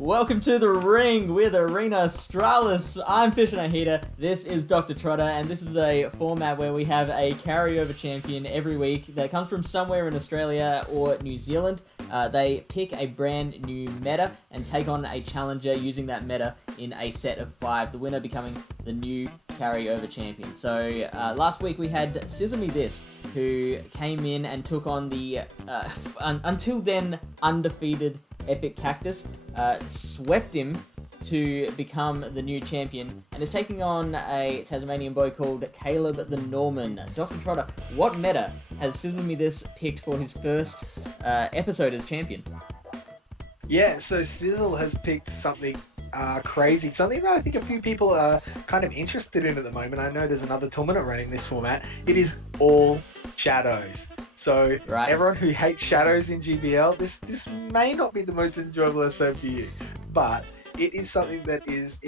Welcome to the ring with Arena Australis. I'm Fish and a Heater. This is Dr. Trotter, and this is a format where we have a carryover champion every week that comes from somewhere in Australia or New Zealand. They pick a brand new meta and take on a challenger using that meta in a set of 5, the winner becoming the new carryover champion. So last week we had Cizzlemethis, who came in and took on the until then undefeated Epic Cactus, swept him to become the new champion, and is taking on a Tasmanian boy called CalebTheNorman. Dr. Trotter, what meta has Cizzlemethis picked for his first episode as champion? Yeah, so Sizzle has picked something crazy, something that I think a few people are kind of interested in at the moment. I know there's another tournament running this format. It is all shadows. So Everyone who hates shadows in GBL, this may not be the most enjoyable episode for you, but it is something that is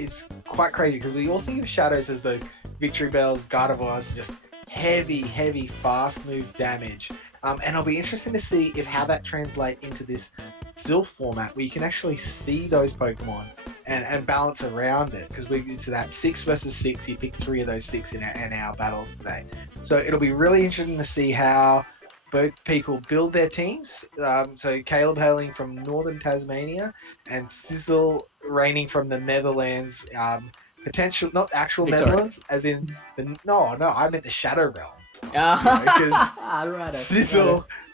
quite crazy, because we all think of shadows as those victory bells, Gardevoirs, just heavy, fast move damage. And it'll be interesting to see how that translates into this Zilf format, where you can actually see those Pokemon and balance around it, because it's that 6 versus 6. You pick 3 of those 6 in our battles today. So it'll be really interesting to see how both people build their teams. So Caleb hailing from northern Tasmania and Sizzle reigning from the Netherlands. Potential, not actual Victoria. Netherlands, as in no, I meant the Shadow Realms. Because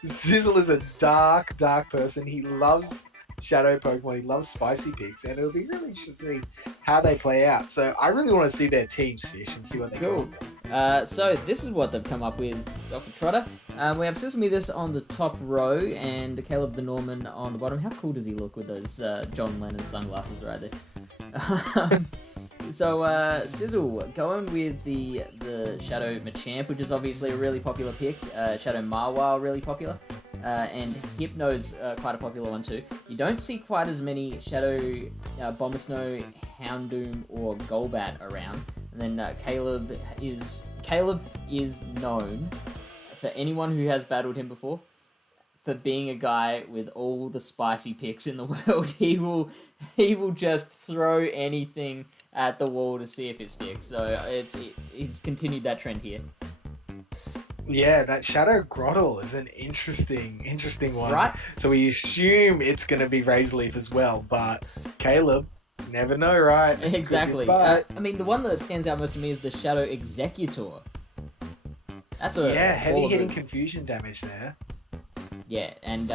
Sizzle is a dark person. He loves Shadow Pokemon. He loves spicy picks, and it'll be really interesting how they play out. So I really want to see their teams, Fish, and see what they go. So this is what they've come up with, Dr. Trotter. We have Cizzlemethis on the top row and CalebTheNorman on the bottom. How cool does he look with those John Lennon sunglasses right there? So Sizzle going with the Shadow Machamp, which is obviously a really popular pick. Shadow Mawile, really popular. And Hypno's quite a popular one too. You don't see quite as many Shadow Bombasnow, Houndoom, or Golbat around. And then Caleb is known, for anyone who has battled him before, for being a guy with all the spicy picks in the world. He will just throw anything at the wall to see if it sticks. So he's continued that trend here. Yeah, that Shadow Grottle is an interesting one. Right. So we assume it's going to be Razor Leaf as well, but Caleb, never know, right? Exactly. I mean, the one that stands out most to me is the Shadow Executor. That's heavy hitting confusion damage there. Yeah, and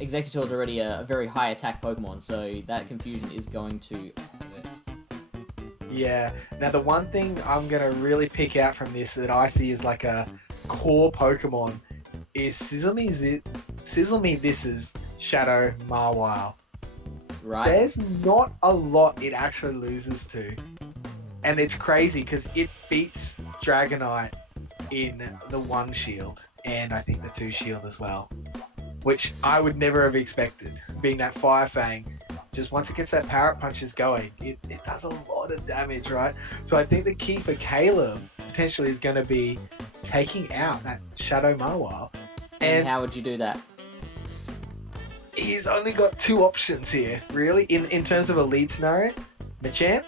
Executor is already a very high attack Pokemon, so that confusion is going to hurt. Yeah. Now, the one thing I'm going to really pick out from this that I see as like a core Pokemon is Cizzlemethis' Shadow Mawile. Right. There's not a lot it actually loses to. And it's crazy because it beats Dragonite in the 1 shield, and I think the 2 shield as well, which I would never have expected, being that Fire Fang. Just once it gets that Parrot Punches going, it does a lot of damage, right? So I think the key for Caleb potentially is going to be taking out that Shadow Mawile. And how would you do that? He's only got 2 options here, really, in terms of a lead scenario. Machamp,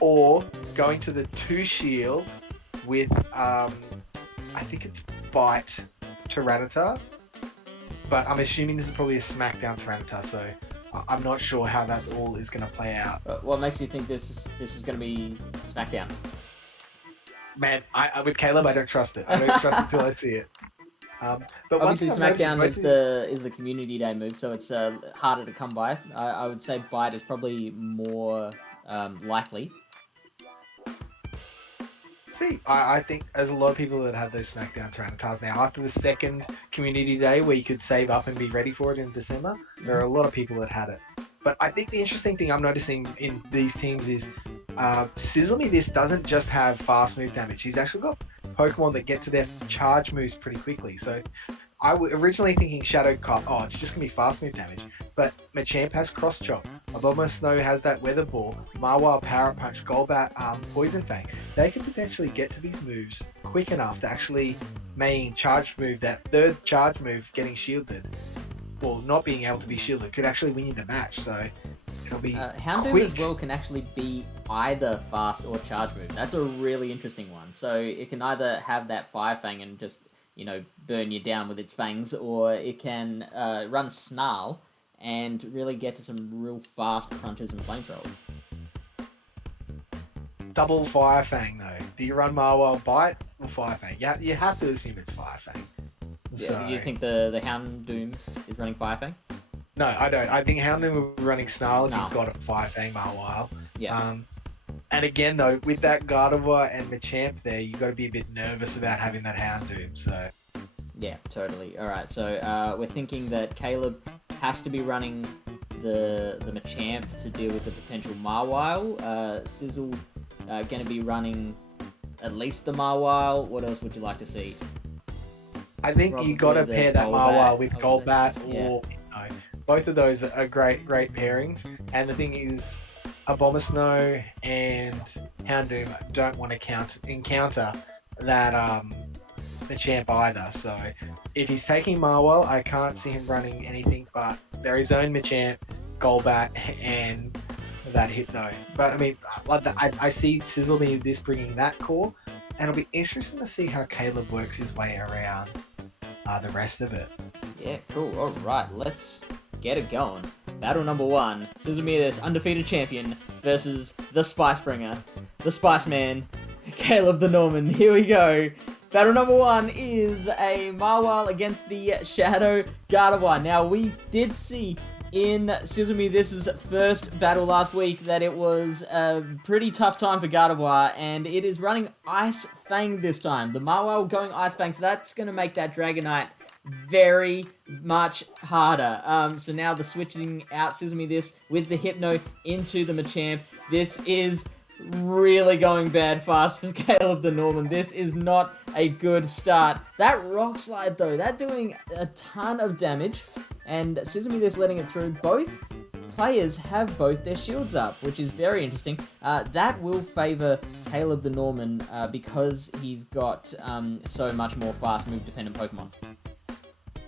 or going to the 2 shield with, I think it's Bite Tyranitar. But I'm assuming this is probably a Smackdown Tyranitar, so I'm not sure how that all is going to play out. What makes you think this is going to be Smackdown? Man, with Caleb, I don't trust it. I don't trust it until I see it. But obviously, Smackdown is the Community Day move, so it's harder to come by. I would say Bite is probably more likely. See, I think there's a lot of people that have those Smackdown Tyranitars now. After the second Community Day, where you could save up and be ready for it in December, there are a lot of people that had it. But I think the interesting thing I'm noticing in these teams is Cizzlemethis doesn't just have fast move damage. He's actually got Pokemon that get to their charge moves pretty quickly. So I was originally thinking Shadow Cup, it's just going to be fast move damage. But Machamp has Cross Chop. Abomasnow has that Weather Ball. Mawile Power Punch. Golbat Poison Fang. They can potentially get to these moves quick enough to actually main charge move, that third charge move getting shielded. well, not being able to be shielded could actually win you the match. So it'll be Houndoom quick. as well can actually be either fast or charge move. That's a really interesting one. So it can either have that Fire Fang and just, burn you down with its fangs, or it can run Snarl and really get to some real fast crunches and flamethrowers. Double Fire Fang though. Do you run Marwell Bite or Fire Fang? Yeah, you have to assume it's Fire Fang. Yeah, So, do you think the Houndoom is running Fire Fang? no, I don't. I think Houndoom will be running Snarl if Snarl. he's got a Fire Fang Marwell. Yeah. And again though, with that Gardevoir and Machamp there, you got to be a bit nervous about having that Houndoom. So. Yeah, totally. All right, so we're thinking that Caleb has to be running the Machamp to deal with the potential Mawile. Sizzle going to be running at least the Mawile. What else would you like to see? I think Probably you got to the pair that Golbat, Marwell with I would Golbat say. or both of those are great pairings. And the thing is, Abomasnow and Houndoom don't want to encounter that Machamp either. So if he's taking Marwell, I can't see him running anything but his own Machamp, Golbat, and that Hypno. But I mean, I see Cizzlemethis bringing that core, and it'll be interesting to see how Caleb works his way around the rest of it. Yeah, cool. All right, let's get it going. Battle number 1, Cizzlemethis, undefeated champion, versus the Spice Bringer, the Spice Man, CalebTheNorman. Here we go. Battle number 1 is a Mawile against the Shadow Gardevoir. Now, we did see in Cizzlemethis' first battle last week that it was a pretty tough time for Gardevoir, and it is running Ice Fang this time. The Mawile going Ice Fang, so that's going to make that Dragonite very much harder. So now the switching out Cizzlemethis with the Hypno into the Machamp. This is really going bad fast for CalebTheNorman. This is not a good start. That Rock Slide though, that doing a ton of damage, and Cizzlemethis letting it through. Both players have both their shields up, which is very interesting. That will favour CalebTheNorman because he's got so much more fast move dependent Pokemon.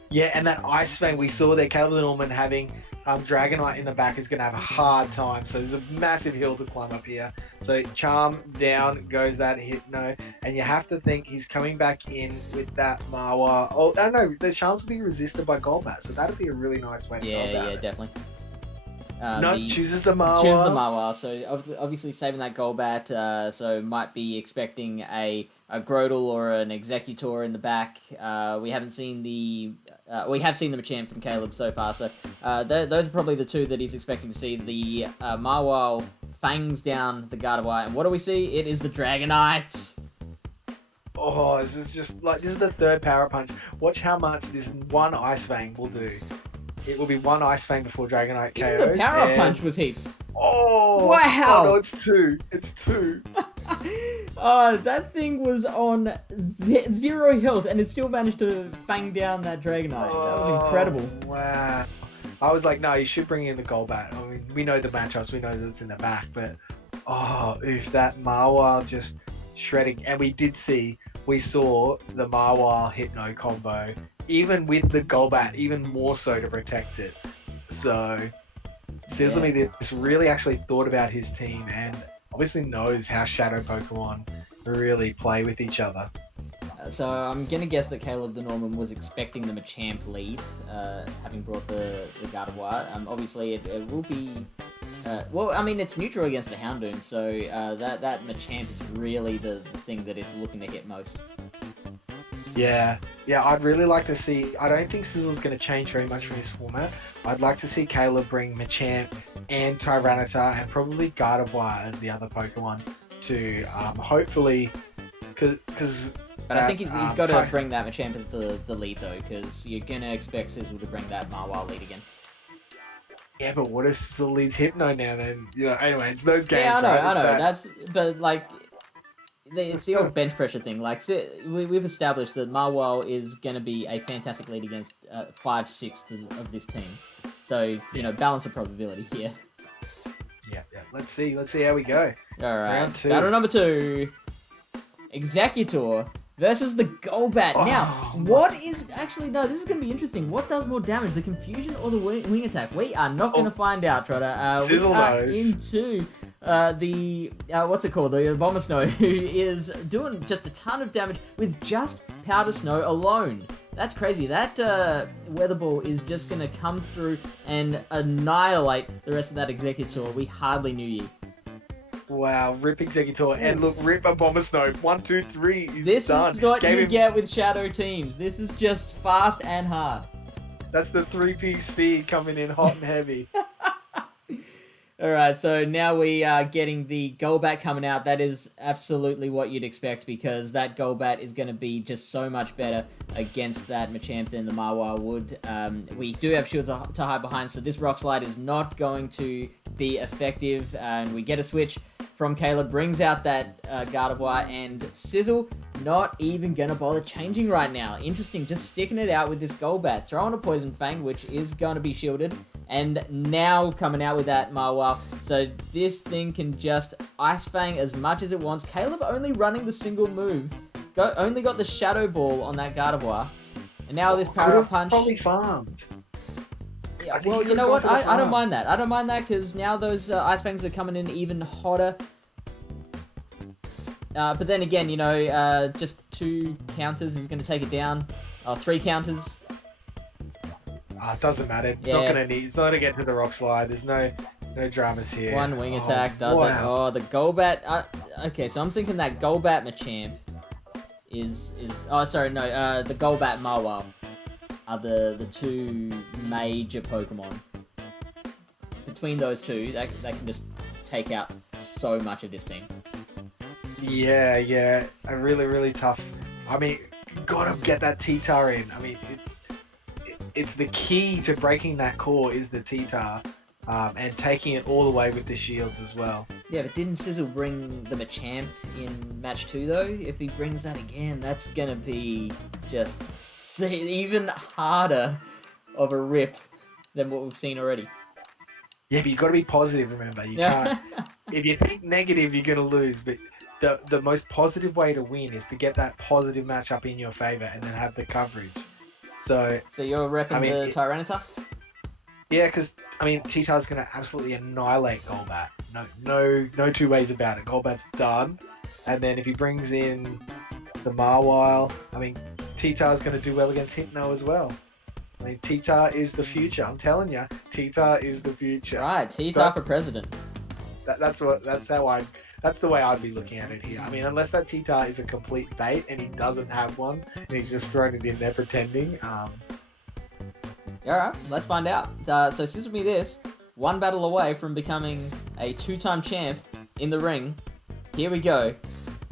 Yeah, and that Ice Fang we saw there, CalebTheNorman having Dragonite in the back is going to have a hard time. So there's a massive hill to climb up here. So Charm down goes that Hypno, and you have to think he's coming back in with that Marwa. Oh, I don't know, the Charms will be resisted by Golbat, so that'd be a really nice way to go about it. Definitely. Chooses the Marwa. Chooses the Marwa, so obviously saving that Golbat, so might be expecting a Grotle or an Executor in the back. We haven't seen we have seen the Machamp from Caleb so far, so those are probably the two that he's expecting to see. The Marwile fangs down the Gardevoir, and what do we see? It is the Dragonites! Oh, this is the third Power Punch. Watch how much this one Ice Fang will do. It will be one Ice Fang before Dragonite KOs. Even the Power Punch was heaps. Oh! Wow! Oh no, it's two. It's two. That thing was on 0 health, and it still managed to fang down that Dragonite. That was incredible. Wow. I was like, no, you should bring in the Golbat. I mean, we know the matchups, we know that it's in the back, but if that Marwile just shredding, and we saw the Marwile Hypno combo, even with the Golbat, even more so to protect it. So, Cizzlemethis really actually thought about his team and obviously knows how Shadow Pokemon really play with each other. So I'm going to guess that CalebTheNorman was expecting the Machamp lead, having brought the Gardevoir. Obviously, it will be... it's neutral against the Houndoom, so that Machamp is really the thing that it's looking to hit most. Yeah, I'd really like to see... I don't think Sizzle's going to change very much from his format. I'd like to see Caleb bring Machamp and Tyranitar and probably Gardevoir as the other Pokemon to hopefully... But I think he's got to bring that Machamp as the lead, though, because you're going to expect Sizzle to bring that Marwile lead again. Yeah, but what if Sizzle leads Hypno now, then? Anyway, it's those games, yeah, I know, right? It's the old bench pressure thing. Like, we've established that Marwile is going to be a fantastic lead against 5/6 of this team. So, balance of probability here. Yeah. Let's see how we go. All right. Round 2. Battle number 2. Executor versus the Golbat. Now, Oh, what is... Actually, no, this is going to be interesting. What does more damage, the Confusion or the wing attack? We are not going to find out, Trotter. Sizzle we are knows. into the... what's it called? The Bomber Snow, who is doing just a ton of damage with just Powder Snow alone. That's crazy. That Weather Ball is just going to come through and annihilate the rest of that Executor. We hardly knew you. Wow, rip Executor, and look, rip a Bomber Snow. 1, 2, 3, he's This done. is what Gave you him- get with Shadow teams. This is just fast and hard. That's the 3-piece speed coming in hot and heavy. Alright, so now we are getting the Golbat coming out. That is absolutely what you'd expect, because that Golbat is going to be just so much better against that Machamp than the Mawile would. We do have shields to hide behind, so this Rock Slide is not going to be effective. And we get a switch from Caleb, brings out that Gardevoir, and Sizzle not even going to bother changing right now. Interesting, just sticking it out with this Golbat. Throwing a Poison Fang, which is going to be shielded. And now coming out with that Mawile. So this thing can just Ice Fang as much as it wants. Caleb only running the single move. Only got the Shadow Ball on that Gardevoir. And now this Power Up Punch. Probably farmed. Yeah, well, you know what? I don't mind that. I don't mind that, because now those Ice Fangs are coming in even hotter. But then again, you know, just 2 counters is going to take it down. 3 counters. It doesn't matter. It's Yeah. not gonna need. It's not gonna get to the Rock Slide. There's no dramas here. 1 wing attack does it. wow. Oh, the Golbat. Okay, so I'm thinking that Golbat Machamp is. Oh, sorry, no. The Golbat Mawile are the 2 major Pokemon. Between those 2, they can just take out so much of this team. Yeah, a really tough. I mean, gotta get that T-Tar in. I mean, it's the key to breaking that core is the T-Tar, and taking it all the way with the shields as well. Yeah, but didn't Sizzle bring the Machamp in match 2 though? If he brings that again, that's gonna be just even harder of a rip than what we've seen already. Yeah, but you got to be positive. Remember, you can't. If you think negative, you're gonna lose. But the most positive way to win is to get that positive matchup in your favor and then have the coverage. So you're repping the Tyranitar? yeah, because I mean, T-Tar's gonna absolutely annihilate Golbat. No 2 ways about it. Golbat's done. And then if he brings in the Mawile, I mean, T-Tar's gonna do well against Hypno as well. I mean, T-Tar is the future. I'm telling you, T-Tar is the future. Right, T-Tar for president. That's the way I'd be looking at it here. I mean, unless that T-Tar is a complete bait and he doesn't have one and he's just thrown it in there pretending. Alright, let's find out. So Sizzle Me This, 1 battle away from becoming a 2-time champ in the ring. Here we go.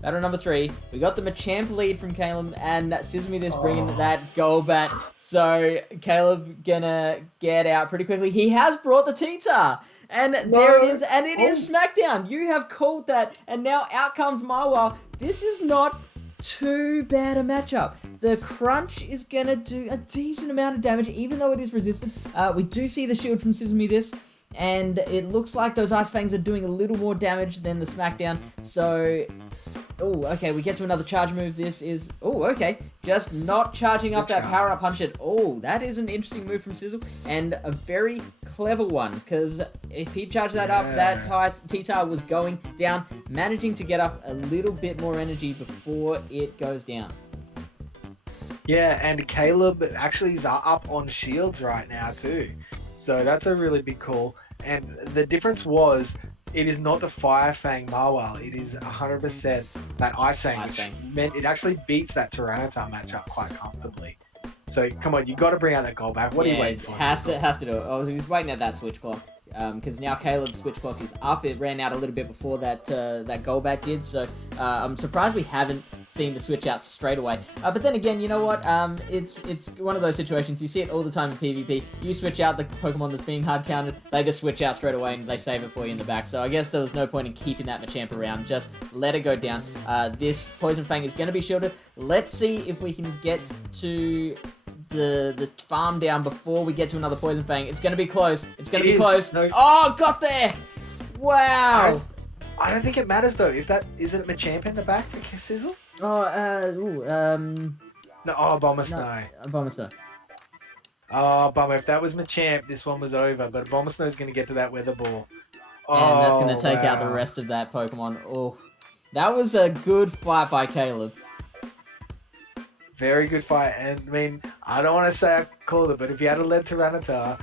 Battle number 3. We got the Machamp lead from Caleb, and Sizzle Me This bringing that Golbat. So Caleb gonna get out pretty quickly. He has brought the T-Tar. And there it is, and it is SmackDown. You have called that, and now out comes Mawile. This is not too bad a matchup. The Crunch is going to do a decent amount of damage, even though it is resistant. We do see the shield from Sizzle Me This, and it looks like those Ice Fangs are doing a little more damage than the Smackdown. So, oh, okay, we get to another charge move. This is, oh, okay, just not charging up that power up punch at all. That is an interesting move from Sizzle, and a very clever one, because if he charged that up, that T-Tar was going down, managing to get up a little bit more energy before it goes down. Yeah, and Caleb actually is up on shields right now too. So that's a really big call. And the difference was, it is not the Fire Fang Mawile, it is 100% that Ice Fang, which meant it actually beats that Tyranitar matchup quite comfortably. So come on, you got to bring out that Golbat. What are you waiting for? Has to do it. Oh, he's waiting at that switch clock. Because now Caleb's switch clock is up. It ran out a little bit before that Golbat did, so I'm surprised we haven't seen the switch out straight away. But then again, you know what? It's one of those situations, you see it all the time in PvP. You switch out the Pokemon that's being hard counted, they just switch out straight away and they save it for you in the back. So I guess there was no point in keeping that Machamp around. Just let it go down. This Poison Fang is going to be shielded. Let's see if we can get to the farm down before we get to another Poison Fang. It's going to be close. It's going to be close. No. Oh, got there! Wow! I don't think it matters though. If that isn't it Machamp in the back for Sizzle? No, oh, Bomber no, Snow. Bomber Snow. Oh, bummer. If that was Machamp, this one was over. But Bomber Snow's going to get to that weather ball. And that's going to Oh, take out the wow. rest of that Pokemon. Oh, that was a good fight by Caleb. Very good fight. And I mean, I don't want to say I called it, but if you had led Tyranitar,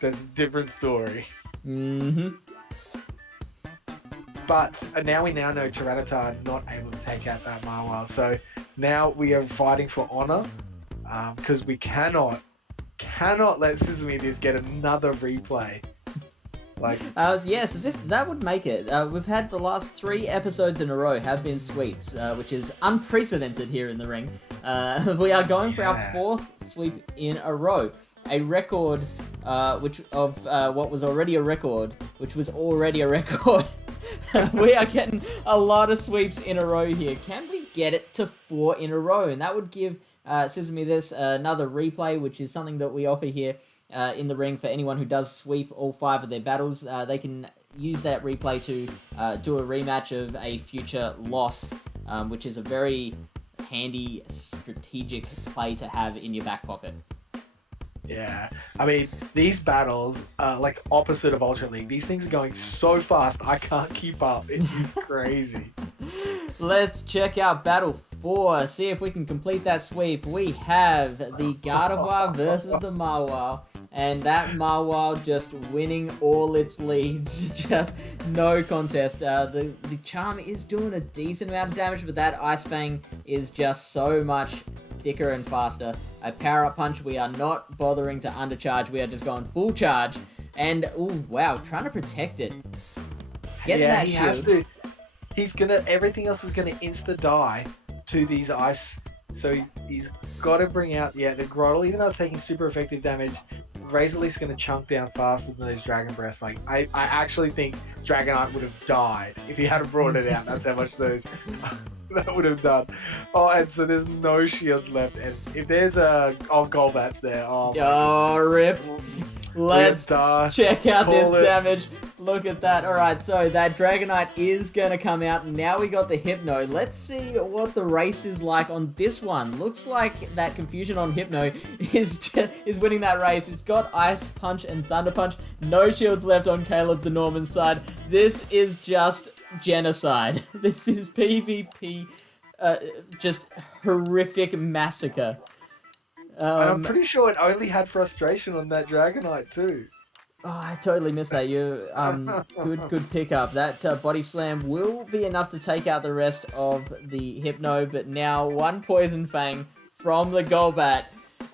that's a different story. Mm-hmm. But now we know Tyranitar not able to take out that Mawile. So now we are fighting for honor because we cannot let Cizzlemethis get another replay. Like, So that would make it. We've had the last 3 episodes in a row have been sweeps, which is unprecedented here in the ring. We are going for our 4th sweep in a row, a record, what was already a record, which was already a record. We are getting a lot of sweeps in a row here. Can we get it to 4 in a row? And that would give Cizzlemethis another replay, which is something that we offer here. In the ring for anyone who does sweep all 5 of their battles. They can use that replay to do a rematch of a future loss, which is a very handy strategic play to have in your back pocket. yeah. I mean, these battles are like opposite of Ultra League. These things are going so fast, I can't keep up. It is crazy. Let's check out Battle 4, see if we can complete that sweep. We have the Gardevoir versus the Mawile. And that Mawile just winning all its leads. Just no contest. The Charm is doing a decent amount of damage, but that Ice Fang is just so much thicker and faster. A Power-Up Punch, we are not bothering to undercharge. We are just going full charge. And, ooh, wow, trying to protect it. Getting that he shield. has to. Everything else is gonna insta-die to these ice. So he's got to bring out, the Grottle, even though it's taking super effective damage. Razor Leaf's going to chunk down faster than those Dragon Breaths. Like, I actually think Dragonite would have died if he hadn't brought it out. That's how much those that would have done. Oh, and so there's no shield left. And if there's Golbat's there. Oh, rip. Let's check out this damage. Look at that. Alright, so that Dragonite is going to come out. Now we got the Hypno. Let's see what the race is like on this one. Looks like that Confusion on Hypno is winning that race. It's got Ice Punch and Thunder Punch. No shields left on CalebTheNorman's side. This is just genocide. This is PvP, just horrific massacre. And I'm pretty sure it only had frustration on that Dragonite too. Oh, I totally missed that. You good pickup. That body slam will be enough to take out the rest of the Hypno, but now 1 Poison Fang from the Golbat,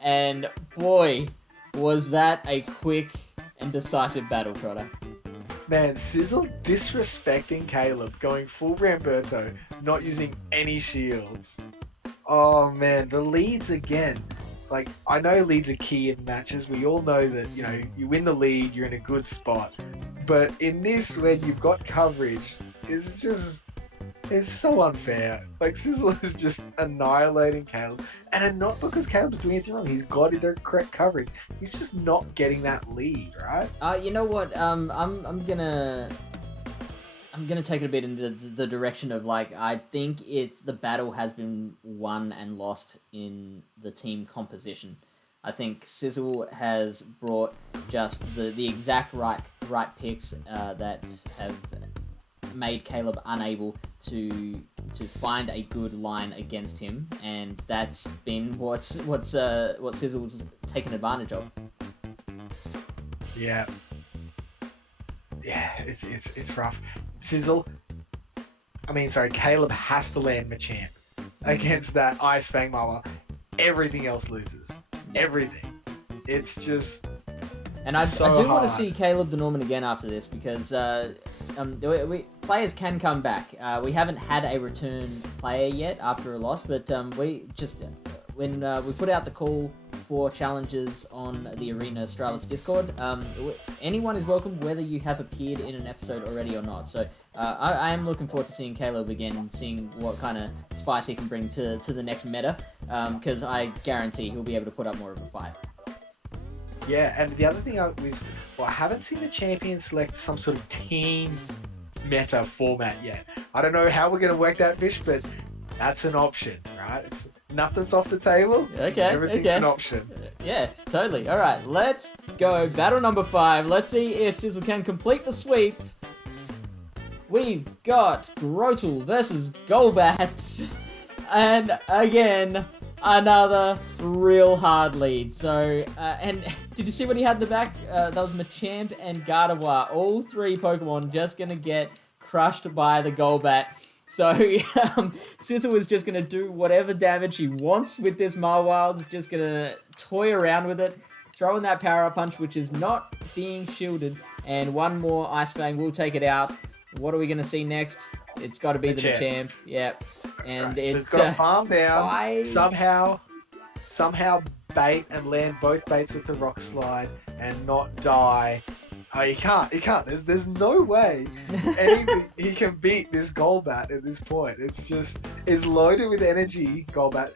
and boy, was that a quick and decisive battle, Trotter. Man, Sizzle disrespecting Caleb, going full Ramberto, not using any shields. Oh man, the leads again. Like, I know leads are key in matches. We all know that, you win the lead, you're in a good spot. But in this, when you've got coverage, it's so unfair. Like, Sizzle is just annihilating Caleb. And not because Caleb's doing anything wrong. He's got the correct coverage. He's just not getting that lead, right? You know what? I'm gonna take it a bit in the direction of, like, I think the battle has been won and lost in the team composition. I think Sizzle has brought just the exact right picks that have made Caleb unable to find a good line against him, and that's been what Sizzle's taken advantage of. Yeah. Yeah, it's rough. Caleb has to land Machamp against that Ice Fang Mawile. Everything else loses. Everything. It's just And I so do want to hard. see CalebTheNorman again after this, because players can come back. We haven't had a return player yet after a loss, but when we put out the call for challenges on the Arena Australis Discord, anyone is welcome, whether you have appeared in an episode already or not. So I am looking forward to seeing Caleb again and seeing what kind of spice he can bring to the next meta, because I guarantee he'll be able to put up more of a fight. Yeah, and the other thing I haven't seen the champion select some sort of team meta format yet. I don't know how we're going to work that, Fish, but That's an option, right? Nothing's off the table. Okay, Everything's okay. an option. Yeah, totally. All right, let's go. Battle number 5. Let's see if Sizzle can complete the sweep. We've got Grotle versus Golbat. And again, another real hard lead. So, and did you see what he had in the back? That was Machamp and Gardevoir. All 3 Pokemon just going to get crushed by the Golbat. So, Sizzle is just going to do whatever damage he wants with this Mawile. Just going to toy around with it. Throw in that Power-Up Punch, which is not being shielded. And one more Ice Fang will take it out. What are we going to see next? It's got to be the Machamp. Yep. And right, so it's got to farm down, somehow bait and land both baits with the Rock Slide and not die. Oh, he can't. There's no way he can beat this Golbat at this point. It's loaded with energy, Golbat.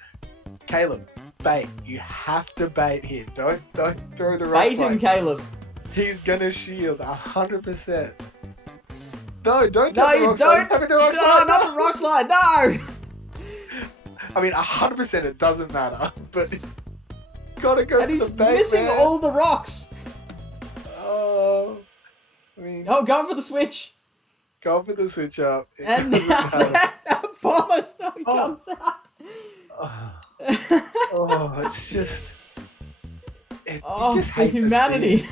Caleb, bait. You have to bait here. Don't throw the Rock Slide. Bait him, Caleb. He's gonna shield 100%. No, you don't. No, not the Rock Slide. No. I mean, 100% it doesn't matter, but gotta go and for the bait, he's missing man. all the rocks. Oh, I mean, go for the switch. Go for the switch up. And now that Bomber Snow comes out. It's just. You just the hate humanity.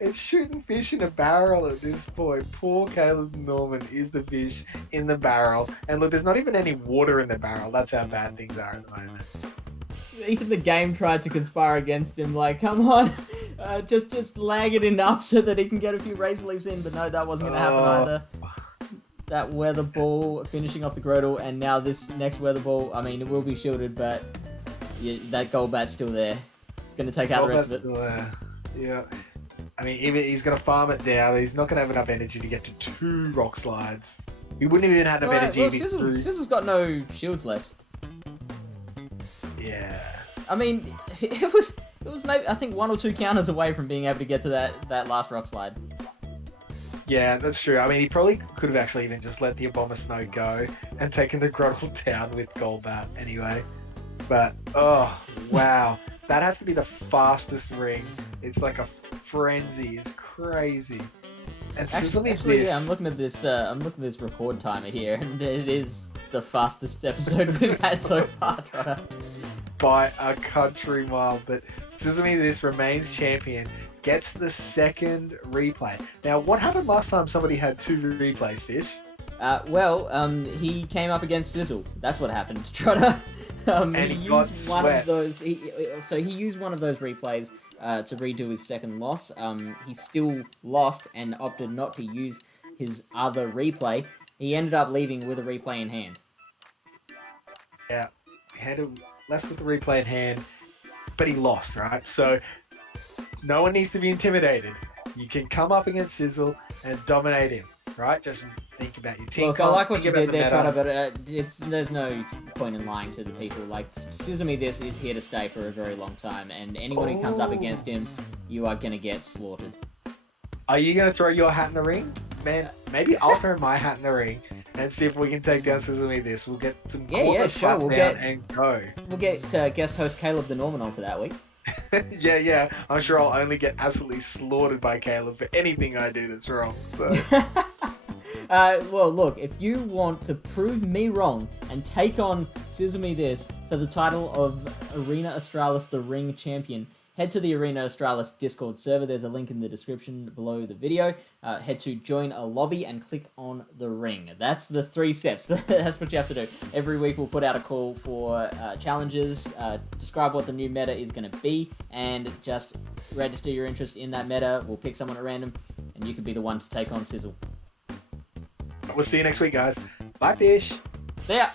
It's shooting fish in a barrel at this point. Poor CalebTheNorman is the fish in the barrel. And look, there's not even any water in the barrel. That's how bad things are at the moment. Even the game tried to conspire against him. Like, come on, just lag it enough so that he can get a few Razor Leaves in. But no, that wasn't going to happen either. That Weather Ball finishing off the Grotle. And now this next Weather Ball, I mean, it will be shielded, but that Golbat's still there. It's going to take out the rest of it. Still there. Yeah. I mean, even he's going to farm it down. He's not going to have enough energy to get to 2 Rock Slides. He wouldn't even have enough energy if he threw... Sizzle's got no shields left. Yeah. I mean, it was maybe, I think, 1 or 2 counters away from being able to get to that last Rock Slide. Yeah, that's true. I mean, he probably could have actually even just let the Bomber Snow go and taken the Grotle down with Golbat anyway. But, oh, wow. That has to be the fastest ring. It's like a frenzy. It's crazy. And actually, yeah, I'm looking at this record timer here, and it is the fastest episode we've had so far, Trotter. By a country mile. But Cizzlemethis remains champion. Gets the 2nd replay. Now, what happened last time somebody had 2 replays, Fish? He came up against Sizzle. That's what happened, Trotter. And he got one sweat. of those. He used one of those replays to redo his 2nd loss. He still lost and opted not to use his other replay. He ended up leaving with a replay in hand. Yeah, left with the replay in hand, but he lost, right? So no one needs to be intimidated. You can come up against Sizzle and dominate him, right? Just think about your team. Look, I like what you did there, Trotter, but there's no point in lying to the people. Like, Cizzlemethis is here to stay for a very long time, and anyone who comes up against him, you are going to get slaughtered. Are you going to throw your hat in the ring? Man, maybe I'll throw my hat in the ring and see if we can take down Cizzlemethis. We'll get some slap down and go. We'll get guest host CalebTheNorman on for that week. Yeah. I'm sure I'll only get absolutely slaughtered by Caleb for anything I do that's wrong. So. Well, look, if you want to prove me wrong and take on Cizzlemethis for the title of Arena Australis the Ring Champion, head to the Arena Australis Discord server. There's a link in the description below the video. Head to join a lobby and click on the ring. That's the 3 steps. That's what you have to do. Every week we'll put out a call for challenges, describe what the new meta is going to be, and just register your interest in that meta. We'll pick someone at random, and you could be the one to take on Sizzle. We'll see you next week, guys. Bye, Fish. See ya!